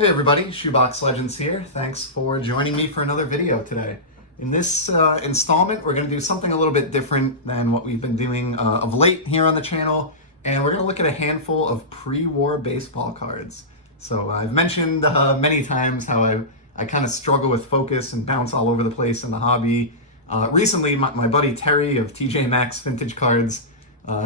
Hey everybody, Shoebox Legends here. Thanks for joining me for another video today. In this installment, we're going to do something a little bit different than what we've been doing of late here on the channel, and we're going to look at a handful of pre-war baseball cards. So I've mentioned many times how I kind of struggle with focus and bounce all over the place in the hobby. Recently, my buddy Terry of TJ Maxx Vintage Cards,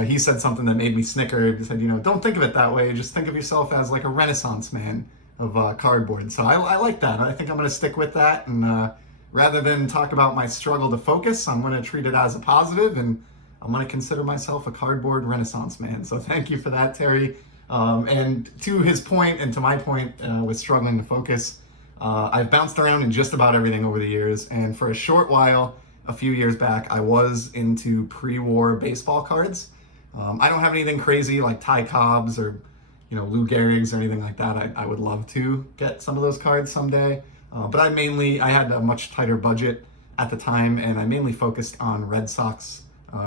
he said something that made me snicker. He said, don't think of it that way. Just think of yourself as like a Renaissance man of cardboard. So I like that. I think I'm going to stick with that. And rather than talk about my struggle to focus, I'm going to treat it as a positive, and I'm going to consider myself a cardboard Renaissance man. So thank you for that, Terry. And to his point and to my point with struggling to focus, I've bounced around in just about everything over the years. And for a short while, a few years back, I was into pre-war baseball cards. I don't have anything crazy like Ty Cobb's or Lou Gehrig's or anything like that. I would love to get some of those cards someday. But I had a much tighter budget at the time, and I mainly focused on Red Sox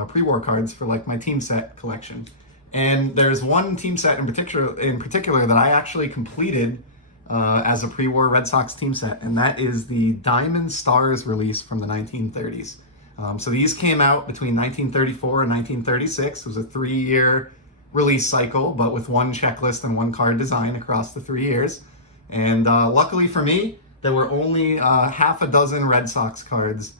pre-war cards for like my team set collection. And there's one team set in particular that I actually completed as a pre-war Red Sox team set, and that is the Diamond Stars release from the 1930s. So these came out between 1934 and 1936. It was a 3-year release cycle, but with one checklist and one card design across the 3 years. And luckily for me, there were only half a dozen Red Sox cards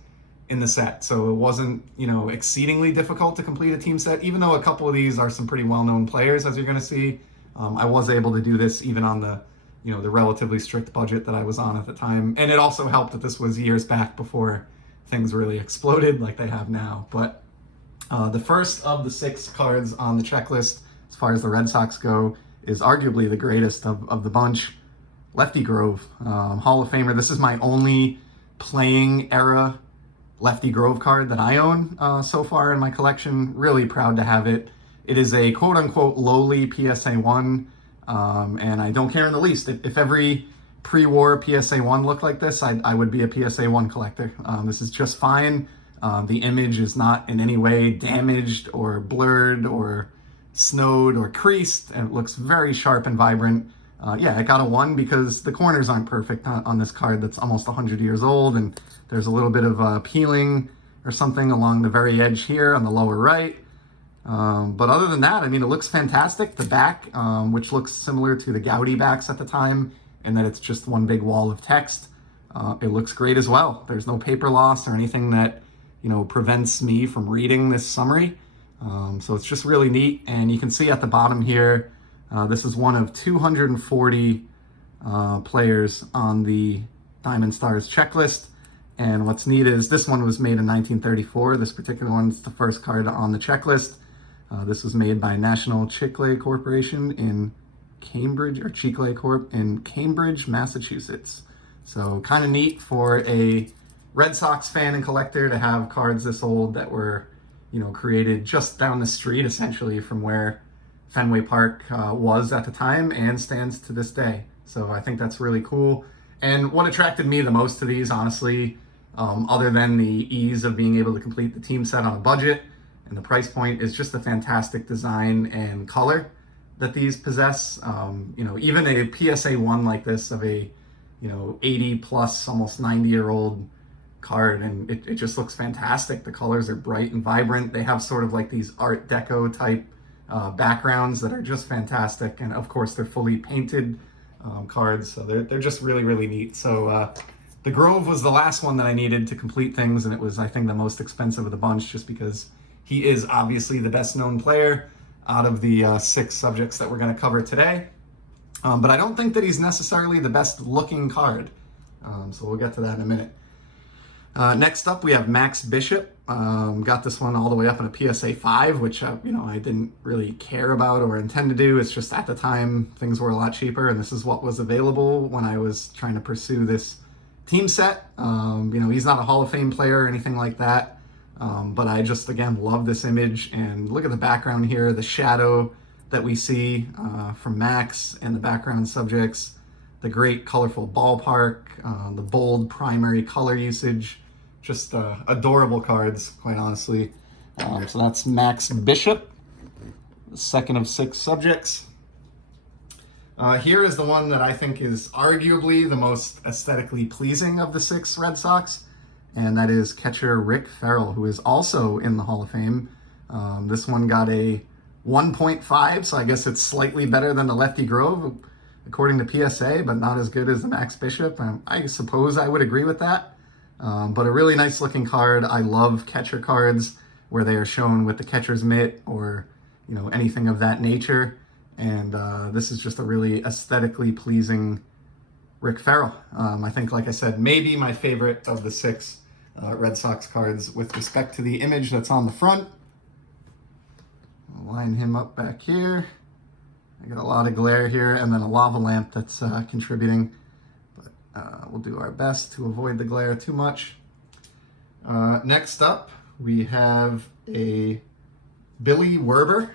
in the set. So it wasn't, exceedingly difficult to complete a team set, even though a couple of these are some pretty well-known players, as you're going to see. I was able to do this even on the relatively strict budget that I was on at the time. And it also helped that this was years back before things really exploded like they have now. But the first of the 6 cards on the checklist, as far as the Red Sox go, is arguably the greatest of the bunch. Lefty Grove, Hall of Famer. This is my only playing era Lefty Grove card that I own so far in my collection. Really proud to have it. It is a quote-unquote lowly PSA 1, and I don't care in the least. If every pre-war PSA 1 looked like this, I would be a PSA 1 collector. This is just fine. The image is not in any way damaged or blurred or snowed or creased, and it looks very sharp and vibrant. I got a 1 because the corners aren't perfect on this card that's almost 100 years old, and there's a little bit of peeling or something along the very edge here on the lower right. But other than that, it looks fantastic. The back, which looks similar to the Gaudi backs at the time, and that it's just one big wall of text, it looks great as well. There's no paper loss or anything that prevents me from reading this summary. So it's just really neat. And you can see at the bottom here, this is one of 240 players on the Diamond Stars checklist. And what's neat is this one was made in 1934. This particular one's the first card on the checklist. This was made by National Chicle Corporation in Cambridge, or Chicle Corp in Cambridge, Massachusetts. So kind of neat for a Red Sox fan and collector to have cards this old that were, created just down the street, essentially, from where Fenway Park was at the time and stands to this day. So I think that's really cool. And what attracted me the most to these, honestly, other than the ease of being able to complete the team set on a budget and the price point, is just the fantastic design and color that these possess. Even a PSA 1 like this of a 80 plus, almost 90-year-old card, and it just looks fantastic. The colors are bright and vibrant. They have sort of like these Art Deco type backgrounds that are just fantastic, and of course they're fully painted cards, so they're just really, really neat. So the Grove was the last one that I needed to complete things, and it was, I think, the most expensive of the bunch, just because he is obviously the best known player out of the 6 subjects that we're going to cover today. But I don't think that he's necessarily the best looking card, so we'll get to that in a minute. Next up, we have Max Bishop. Got this one all the way up in a PSA 5, which, I didn't really care about or intend to do. It's just at the time, things were a lot cheaper, and this is what was available when I was trying to pursue this team set. He's not a Hall of Fame player or anything like that, but I just, again, love this image. And look at the background here, the shadow that we see from Max and the background subjects, the great colorful ballpark, the bold primary color usage. Just adorable cards, quite honestly. So that's Max Bishop, the second of 6 subjects. Here is the one that I think is arguably the most aesthetically pleasing of the 6 Red Sox, and that is catcher Rick Farrell, who is also in the Hall of Fame. This one got a 1.5, so I guess it's slightly better than the Lefty Grove, according to PSA, but not as good as the Max Bishop. I suppose I would agree with that. But a really nice looking card. I love catcher cards where they are shown with the catcher's mitt or, anything of that nature. And this is just a really aesthetically pleasing Rick Farrell. I think, like I said, maybe my favorite of the 6 Red Sox cards with respect to the image that's on the front. I'll line him up back here. I got a lot of glare here and then a lava lamp that's contributing. But we'll do our best to avoid the glare too much. Next up, we have a Billy Werber.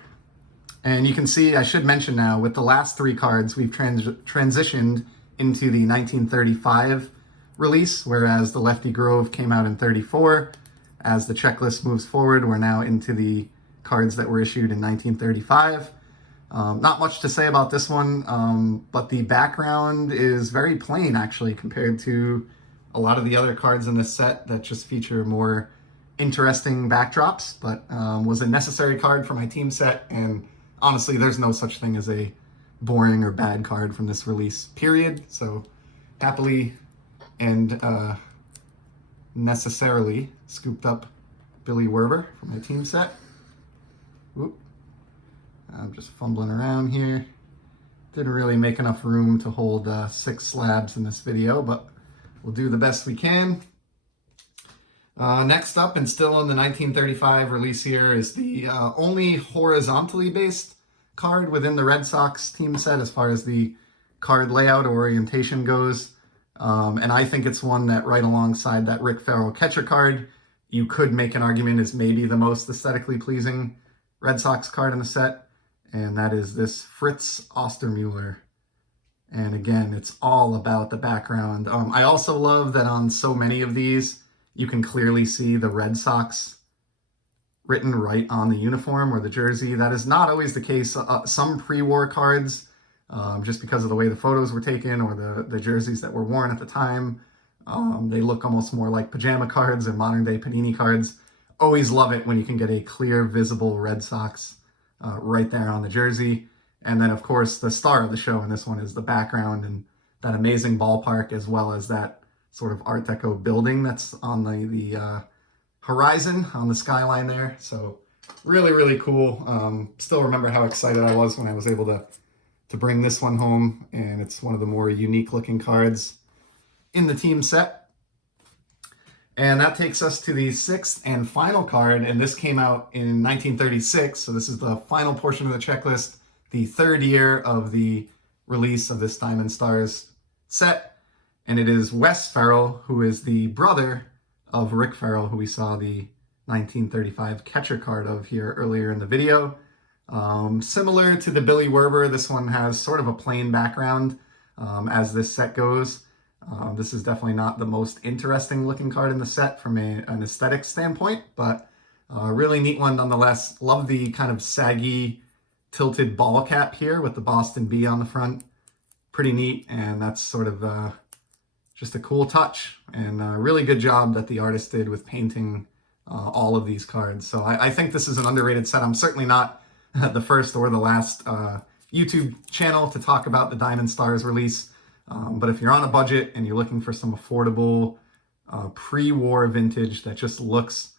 And you can see, I should mention now, with the last 3 cards, we've transitioned into the 1935 release, whereas the Lefty Grove came out in 34. As the checklist moves forward, we're now into the cards that were issued in 1935. Not much to say about this one, but the background is very plain, actually, compared to a lot of the other cards in this set that just feature more interesting backdrops, but was a necessary card for my team set, and honestly, there's no such thing as a boring or bad card from this release, period. So happily and necessarily scooped up Billy Werber for my team set. Whoop. I'm just fumbling around here. Didn't really make enough room to hold 6 slabs in this video, but we'll do the best we can. Next up, and still in the 1935 release here, is the only horizontally based card within the Red Sox team set as far as the card layout or orientation goes. And I think it's one that, right alongside that Rick Farrell catcher card, you could make an argument is maybe the most aesthetically pleasing Red Sox card in the set, and that is this Fritz Oster Mueller. And again, it's all about the background. I also love that on so many of these, you can clearly see the Red Sox written right on the uniform or the jersey. That is not always the case. Some pre-war cards, just because of the way the photos were taken or the jerseys that were worn at the time, they look almost more like pajama cards or modern day Panini cards. Always love it when you can get a clear, visible Red Sox right there on the jersey. And then, of course, the star of the show in this one is the background and that amazing ballpark, as well as that sort of Art Deco building that's on the horizon, on the skyline there. So really, really cool. Still remember how excited I was when I was able to bring this one home, and it's one of the more unique looking cards in the team set. And that takes us to the 6th and final card, and this came out in 1936, so this is the final portion of the checklist, the 3rd year of the release of this Diamond Stars set, and it is Wes Farrell, who is the brother of Rick Farrell, who we saw the 1935 catcher card of here earlier in the video. Similar to the Billy Werber, this one has sort of a plain background as this set goes. This is definitely not the most interesting looking card in the set from an aesthetic standpoint, but a really neat one nonetheless. Love the kind of saggy, tilted ball cap here with the Boston B on the front. Pretty neat, and that's sort of just a cool touch, and a really good job that the artist did with painting all of these cards. So I think this is an underrated set. I'm certainly not the first or the last YouTube channel to talk about the Diamond Stars release, but if you're on a budget and you're looking for some affordable pre-war vintage that just looks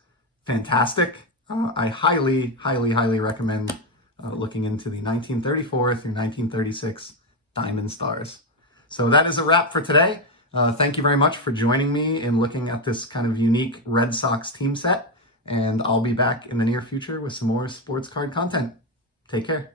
fantastic, I highly, highly, highly recommend looking into the 1934 through 1936 Diamond Stars. So that is a wrap for today. Thank you very much for joining me in looking at this kind of unique Red Sox team set, and I'll be back in the near future with some more sports card content. Take care.